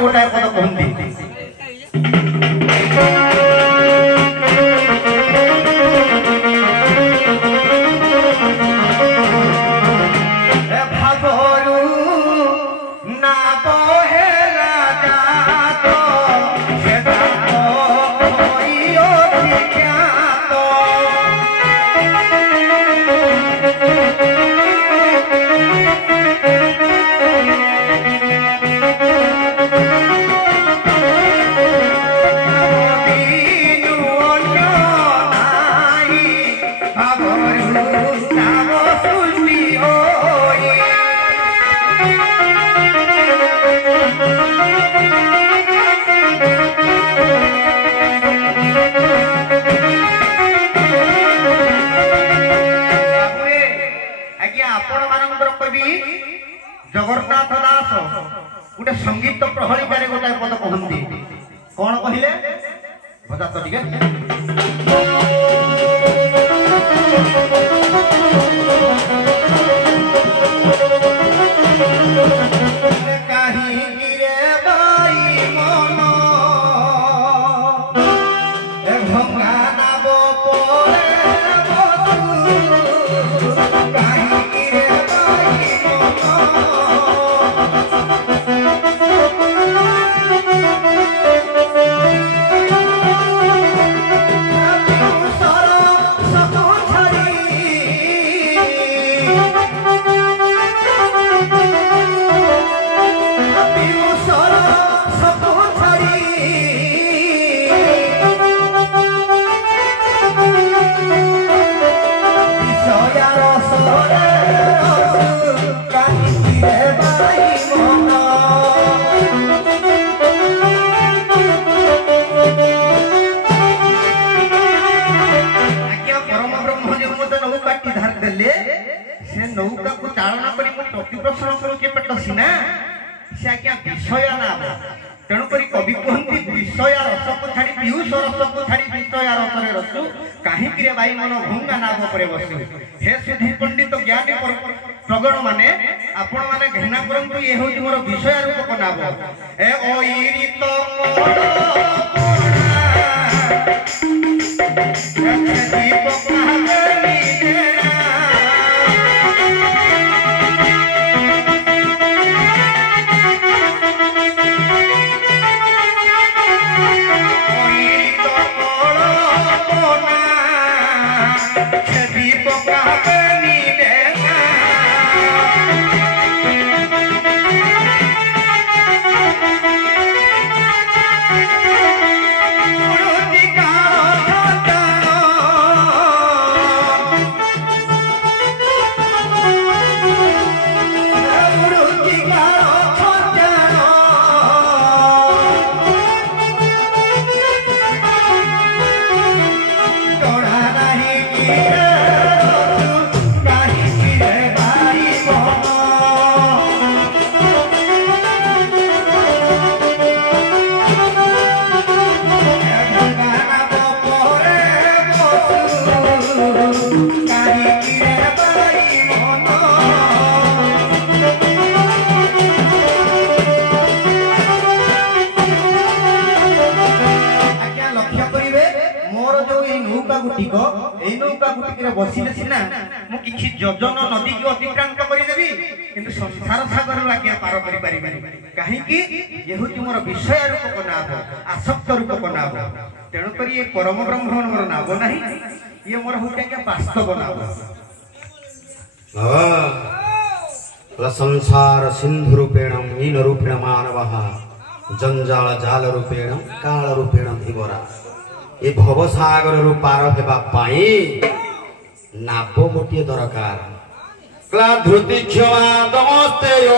गोटाए पद कहती जगन्नाथ दास गोटे संगीत प्रहलिका गोटाए पद कहती कौन कहले बता तो ठीक नौका को चालना करी प्रतिप्रश्न करुचे पेटसीना से आज्ञा विषय नाम तेणुक कवि कहती विषय रस को छाड़ी पीयूष रस को छाड़ी विषय रसरे रसु कहीं भाई मन भंगा नाम पर बसु हे सुधी पंडित ज्ञानी प्रगण माने आपण माने घृणा करंतु ये होची मोर विषय रूप नाम ए ओईरित बसिले सीना मु किछि योजन नदी को अतिक्रांत करिदेबी किंतु संसार सागर आज्ञा पार करि परिबे काहे कि ये होती मोर विषय रूप को नाम आसक्त रूप को नाम तेणु करी ये परम ब्रह्म मोर नाम नहीं ये मोर होते के वास्तव नाम संसार सिंधु रूपेण मीन रूपेण मानवः जंजाल जाल रूपेण काल रूपेण धीवरा ये भवसागर रु पार हेबा पाई नाव गोटे दरकार क्लाधृति क्षमा दमस्तेय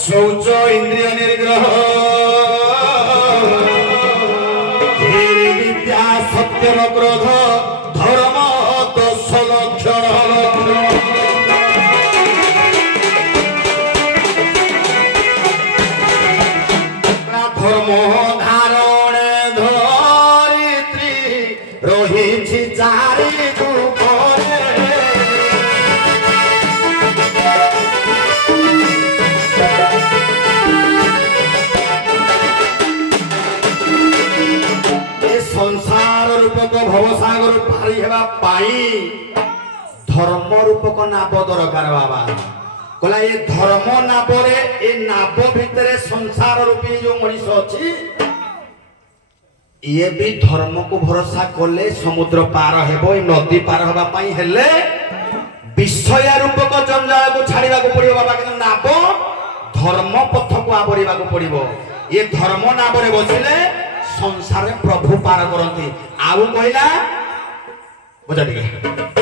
शौच इंद्रिय निर्ग्रह विद्या सत्यम क्रोध धर्म 10 लक्षण धर्म धारण धरित्री रही चारि भवसागर पारी हेबा पाई धर्म रूपक नाब दरकार बाबा कहला ये धर्म नाबरे ए नाब भितरे संसार रूपी जो मनीष अछि ये भी धर्म को भरोसा कले समुद्र पार हेबो ए नदी पार हबा पाई हेले विषय रूपक जंजाल को छाड़ीबा को पड़िबो बाबा कि नाब धर्म पथ को आवरिबा को पड़िबो ये धर्म नाबरे बसिले संसार में प्रभु पार करती आउ कहला बुझा टिके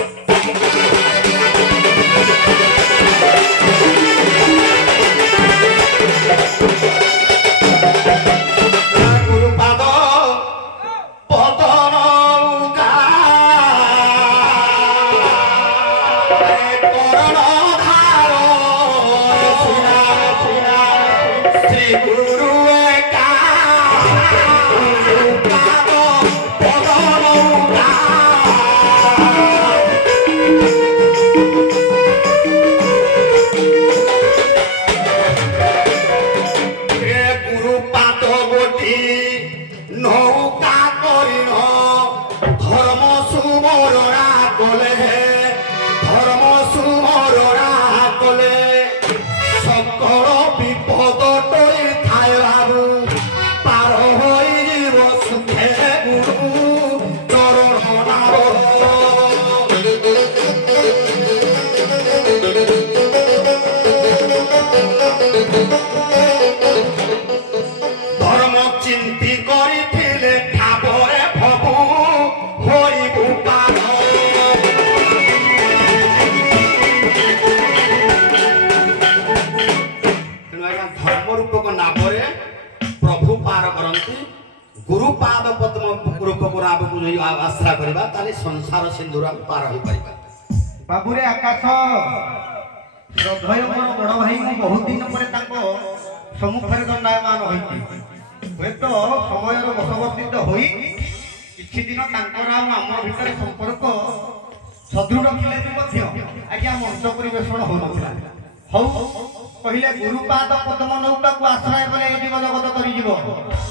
आश्रा करबा ताले संसार सिंधुरा पार होई परिबा बाबूरे आकाश श्रद्धेय मोर बड़ भाई मु बहुत दिन परे ताको सम्मुखरे दंडायमान होइति हेतो समयर बसवर्तित होई किछि दिन तांकर आ हमर भितरे संपर्क सदृढ थिले भी मध्य आज्ञा मंच परिवेषण हो नथिला हौ पहिले गुरुपाद पद्म नौका को आश्रय बले ए जीव जगत करि जीव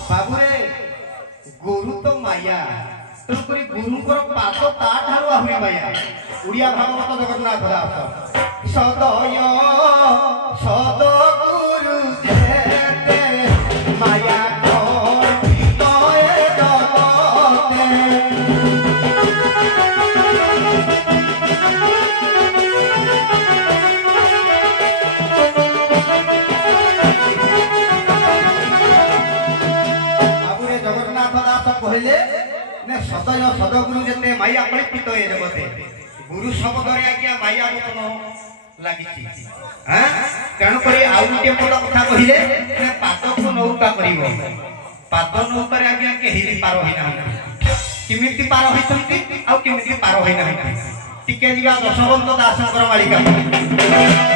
बाबूरे गुरु तो माया तेणुकरी गुरुंकर पाद ता ठारू आहुरी माया उड़िया भागवत जगन्नाथ दास सदय सद गुरु जेते माया सदय सदगुरु जेते माया कल्पित ए जगते गुरु शब्द रे आज्ञा माया बोतन लागिछि हां तेणु करी आउ गोटे बड़ कथा कहिले ने पाद को नौका करिवो पाद नौका रे आज्ञा के हिरि पार होई ना किमिति पार होइछंती आ किमिति पार होई ना टिके जिगा दशवंत दासकर मालिका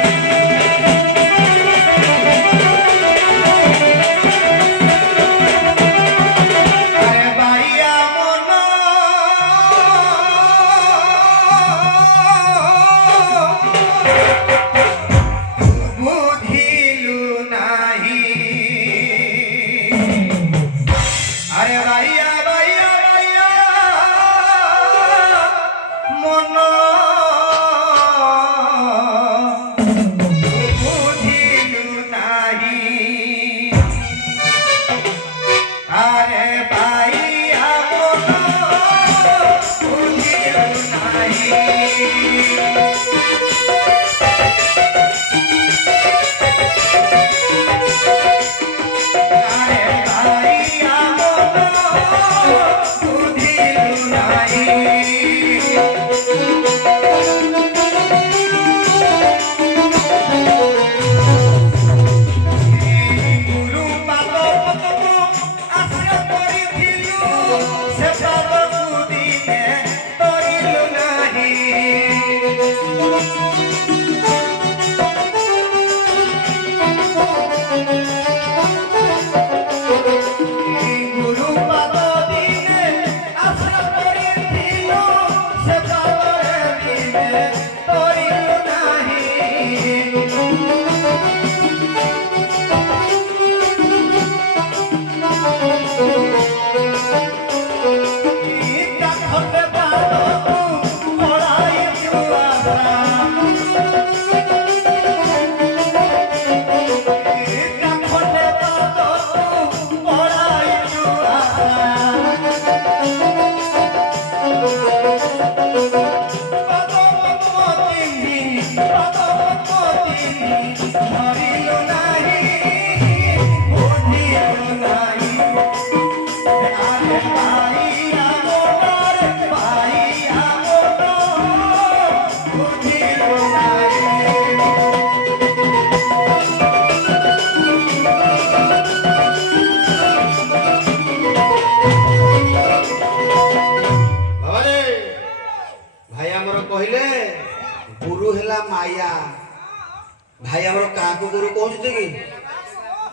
भाई हमर काको गुरु कहउछते कि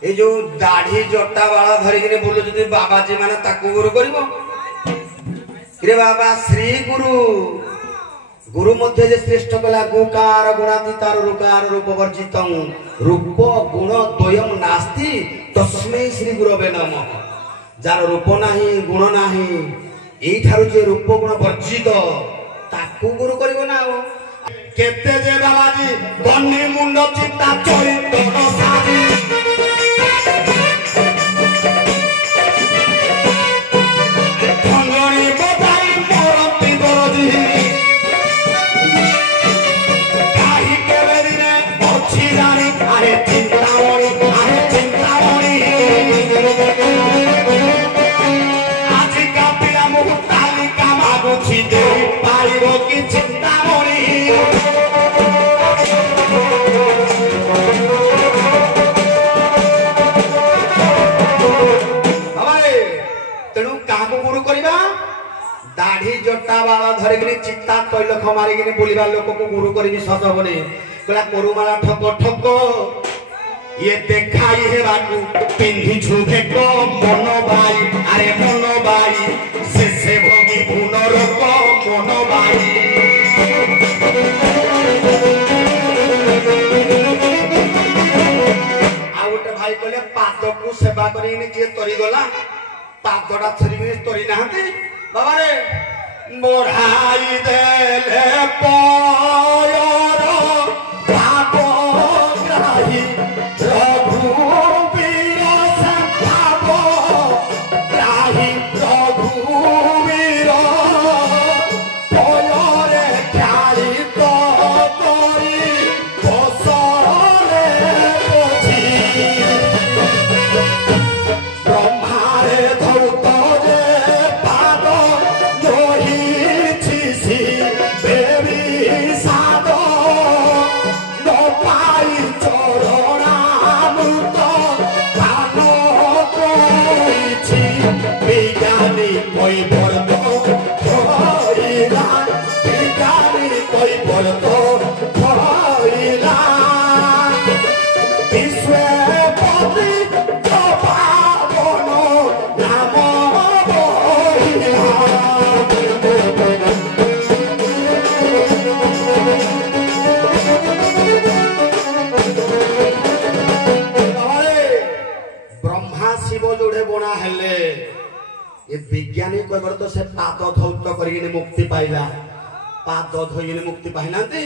ए जो दाढ़ी जटा वाला धरि के बोलो जदि बाबा जी माने ताको गुरु करिवो रे बाबा श्री गुरु गुरु मध्य जे श्रेष्ठ कला गुकार गुणातीतार रुकार रूप वर्जितं रूप गुण द्वयम नास्ति तस्मै श्री गुरवे नमः जार रूप नाही गुण नाही एई ठारु जे रूप गुण वर्जित ताकू गुरु करिवो ना हो केते जे बाबा जी गन्नी मुंड चित्ता चरित्र सारी खंगणी बजाई मोरती दरदी काहे केबे दिने अछि जानी आरे चिंतामणि আজি কাপিয়া মুহূর্তালি কামাগুছি দে পারিব কি চিন্তামণি तेणु क्या गुरु करवा दाढ़ी जटा बाला धरिकी चित्ता तैलख मारिकी बुलवा लोक को गुरु करी सत हबनी कहला कोरुमाला ठक ठक ये देखाई हेबाकू पिंधि छुभेक मन बाई अरे मन बाई से भोगी पुनरक मन बाई आ गोटे भाई कहले पाद को सेवा करी किए तरी गला पादड़ा थरी तरी नहांती बाबा रे मोढ़ाई देले पयर भागो ग्राही रघुवीर भागो ग्राही रघुवीर पयरे ख्यालित करी बसरे बोझी ब्रह्मारे धौत जे पाद मोहिछि सी बेबी साद न पाई चरणामृत पान करिछि विज्ञानी কৈবর্ত ধরিলা विज्ञानी কৈবর্ত ধরিলা विश्वपति पावन नाम ब्रह्मा शिव जोड़े बना हेले ये विज्ञानी कहबर तो से पाद धौत करिने मुक्ति पाइला पाद धोइने मुक्ति पाइनांती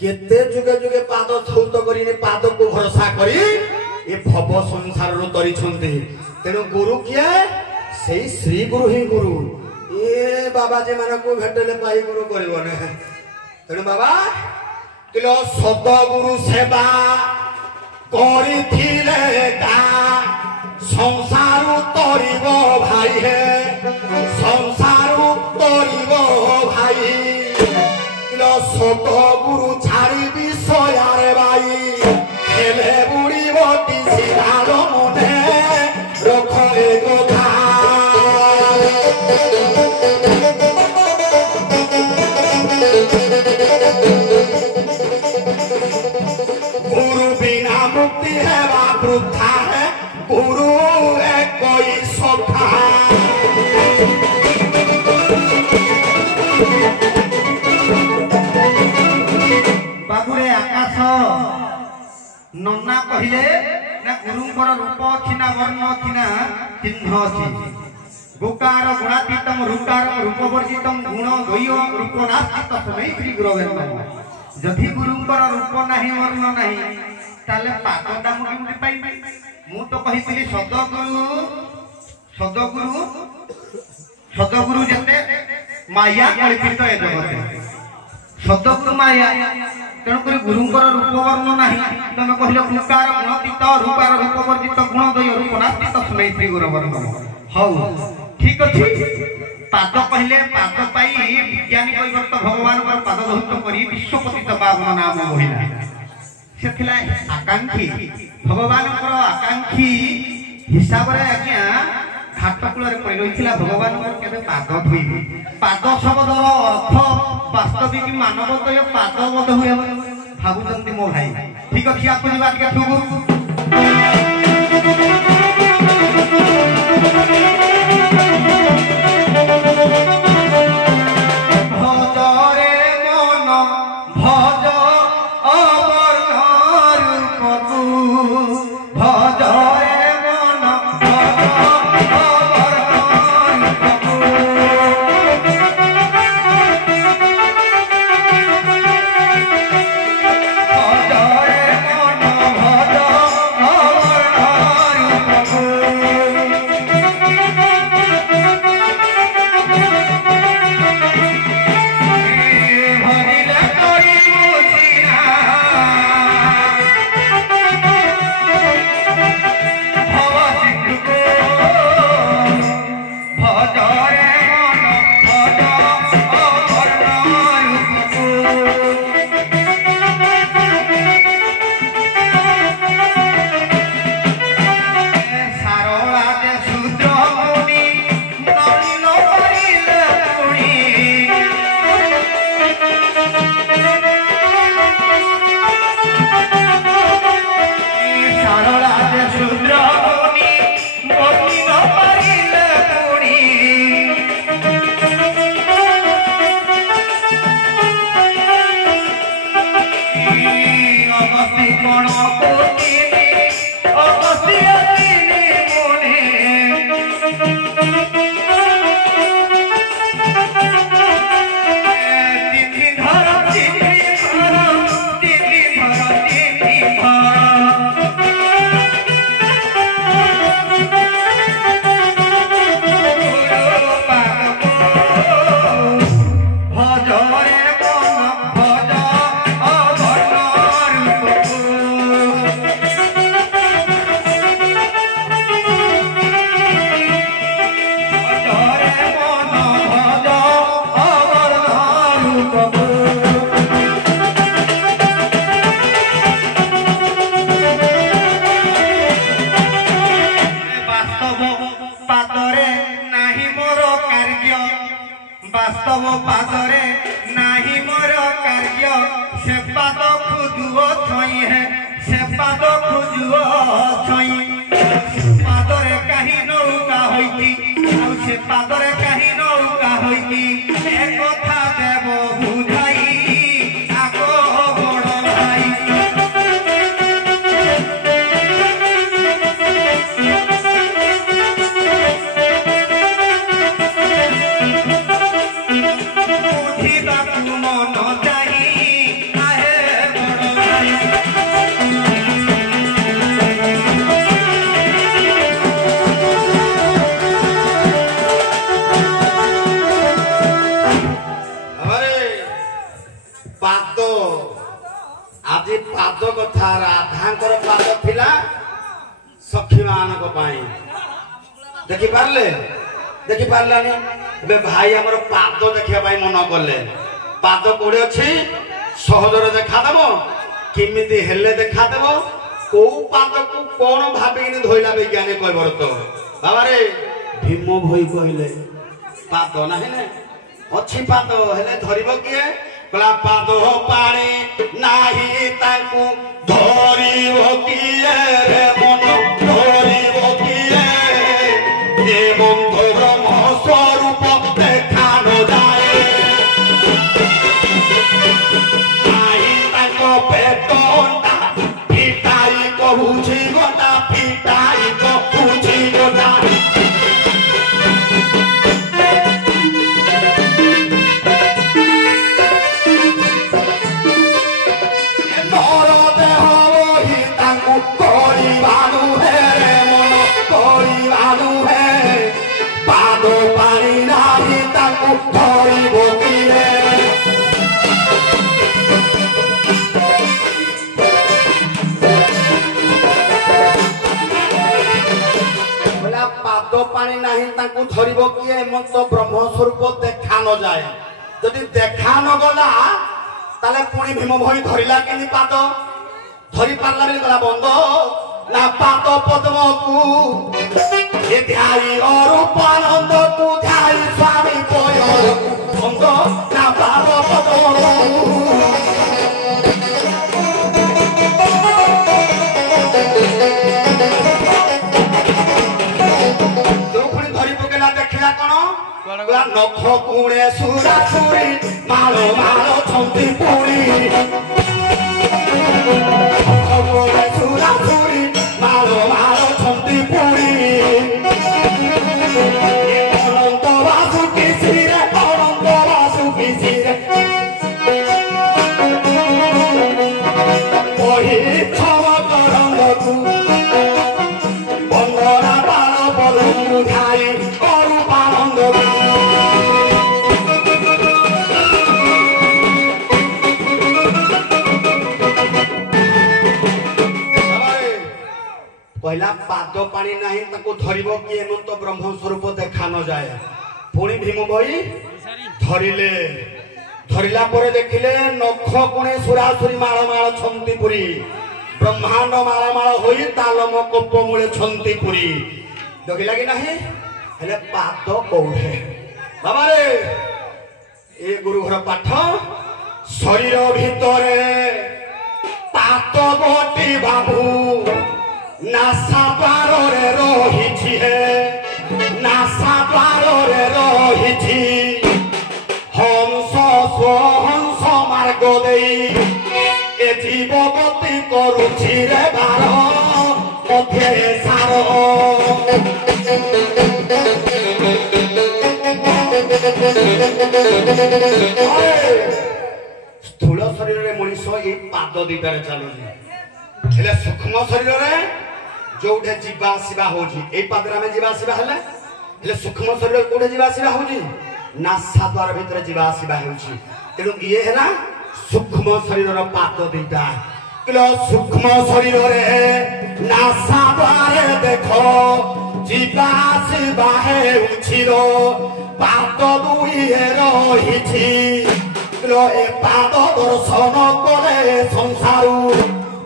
केते जुगे जुगे पाद धौत करिने पाद को भरोसा करी ये भव संसार रो तरी छंती तेनो गुरु किए सेई श्री गुरु ही गुरु ए बाबा जी माने को भेटले पाई गुरु करबो ने तेनो बाबा किलो सत गुरु सेवा करिथिले गा संसार तरिब भाई हे संसार तरिब भाई किलो सत गुरु छाड़ी विषयारे भाई हेले बुड़ी बटी सिधार मने रख एक गुरु बिना मुक्ति है वृथा है गुरु एक कोई सखा बाबुरे आकाश नन्ना कहले ना गुरुंकर रूप अछि ना वर्ण अछि ना चिन्ह अछि गुकार गुणातीतम रुकार रूप वर्जितम गुण द्वय रूप नास्ति तस्मै श्री गुरवे नमः जदि गुरुंकर रूप नाही वर्ण नाही ताले पादटा मु केमति पाइबे मु तो कहितली सदगुरु जते माया कल्पित ए जगते सदगुरु माया तेणु कर गुरुंकर रूप वर्ण नाही तमे कहले गुकार गुणातीत रूपार रूप वर्जित गुण द्वय रूप नास्ति तस्मै श्री गुरवे नमः हौ ठीक अछि पाद कहले पाद पाई विज्ञानी कैवर्त भगवान पर पाद धौत करी विश्वपति पावन नाम मोहिला सेथिला आकांक्षी भगवान पर आकांक्षी हिसाब रे आज्ञा घाटकुल रे पई रहिथिला भगवान पर केबे पाद धोइबे पाद शब्दर अर्थ वास्तविक मानवतय पाद बोध हुए भाबुचंती मो भाई ठीक अच्छे आपको बात के थ्रू वास्तव पादरे नाही मोर कार्य से पाद खुजुओ छई है से पाद खुजुओ छई पादरे कहीं नौका होइती और से पादरे कहीं नौका होइती ए कथा देव बुझाई आगो बड़ भाई पाद कथा राधांकर पाद थिला सखी मानक पाई देखि पारलानी बे भाई हमर पाद देखिया पाई मन करले पाद कोडे अछि सहजरे देखा देबो किमिति हेले देखा देबो को पाद को कोन भाबिनी धोइला वैज्ञानिक कहबर तो बाबा रे भीम भई कहले पाद नाही ने अछि पाद हेले धरिबो किए कला पाद पाणी नाही ताकू धरिबो किए रे मन धरिबो किए ए बंधुर स्वरूप देखा न जाए नाही ताको पेटोंडा पिटाई कहूछि गोटा पिटाई कहूछि गोटा पानी नहीं ताकू धरिबो किए मत ब्रह्म स्वरूप देखा न जाए जदि देखा न गला ताले पुणी भीम भई धरिला किनी पाद धरि पारला बेले गला बंद ना पाद पद्म को ए ध्याई अरूपानंद को ध्याई स्वामी पयर बंद ना पाद पद्म নখ কুণে সুরা সুরি মালো মালো ছন্তি পুরি নখ কুণে সুরা সুরি মালো মালো ছন্তি পুরি অনন্ত বাসু কিসিরে অনন্ত বাসু কিসিরে ওই ছমকরঙ্গকু বন্দনা বাল বলু ধাই করু পানন্দকু पहला पाद पानी नहीं ताको धरिब कि अनंत ब्रह्म स्वरूप देखा न जाए पुणी भीम भाई धरिले धरिला परे देखिले नख कोणे सुरासुरी माळ माळ छंती पुरी ब्रह्मांड माळ माळ होई तालम कोप मूले छंती पुरी देखिला कि नहीं हेले पाद कोठे बाबा रे ए गुरु घर पाठ शरीर भितरे पाद गोटी बाबू नासा द्वारे रही है नासा द्वारे रही हंस स्वहंस मार्ग दे ए जीव गति करुछि रे बार पथे सार स्थूल शरीर रे मनीष ए पाद दिटारे चलुछि हेले सूक्ष्म शरीर रे जोठे जीवा आसवा होजी ए पादरा में जीवा आसवा हले हेले सूक्ष्म शरीर कोठे जीवा आसवा होजी नासा द्वार भीतर जीवा आसवा होजी तेनु ये है ना सूक्ष्म शरीर रो पाद दिटा किलो सूक्ष्म शरीर रे नासा द्वार देखो जीवा आसवा है उछिरो पाद दुई रहिछि किलो ए पाद दर्शन करे संसारू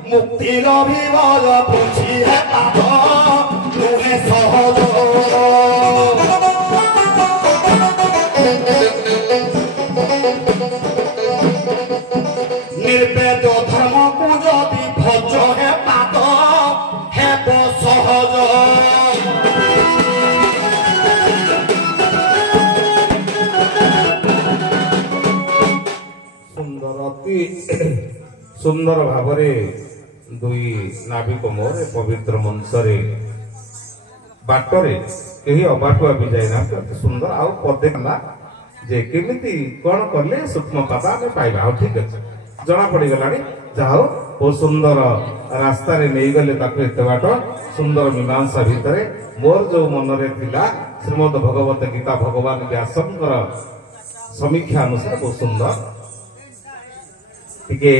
मुक्ति लभिबल पुछि हे पाद नुहे सहज निर्वेद धर्म को जदि भज हे पाद हेब सहज सुंदर अति सुंदर भावरे दुई नाविक मोर पवित्र मंचरे बाटरे कहीं अबाटुआ भी जाइना अति सुंदर आउ पदे कला जे केमिति कोन करले सूक्ष्म पादा में पाइबा हो ठीक अछि जना पड़ी गलानी जाओ ओ सुंदर रास्ता रे नै गले ताको एते बाट सुंदर मीमांसा भितरे मोर जो मन रे थिला श्रीमद् भगवत गीता भगवान व्यासंकर समीक्षा अनुसार बहुत सुंदर टिके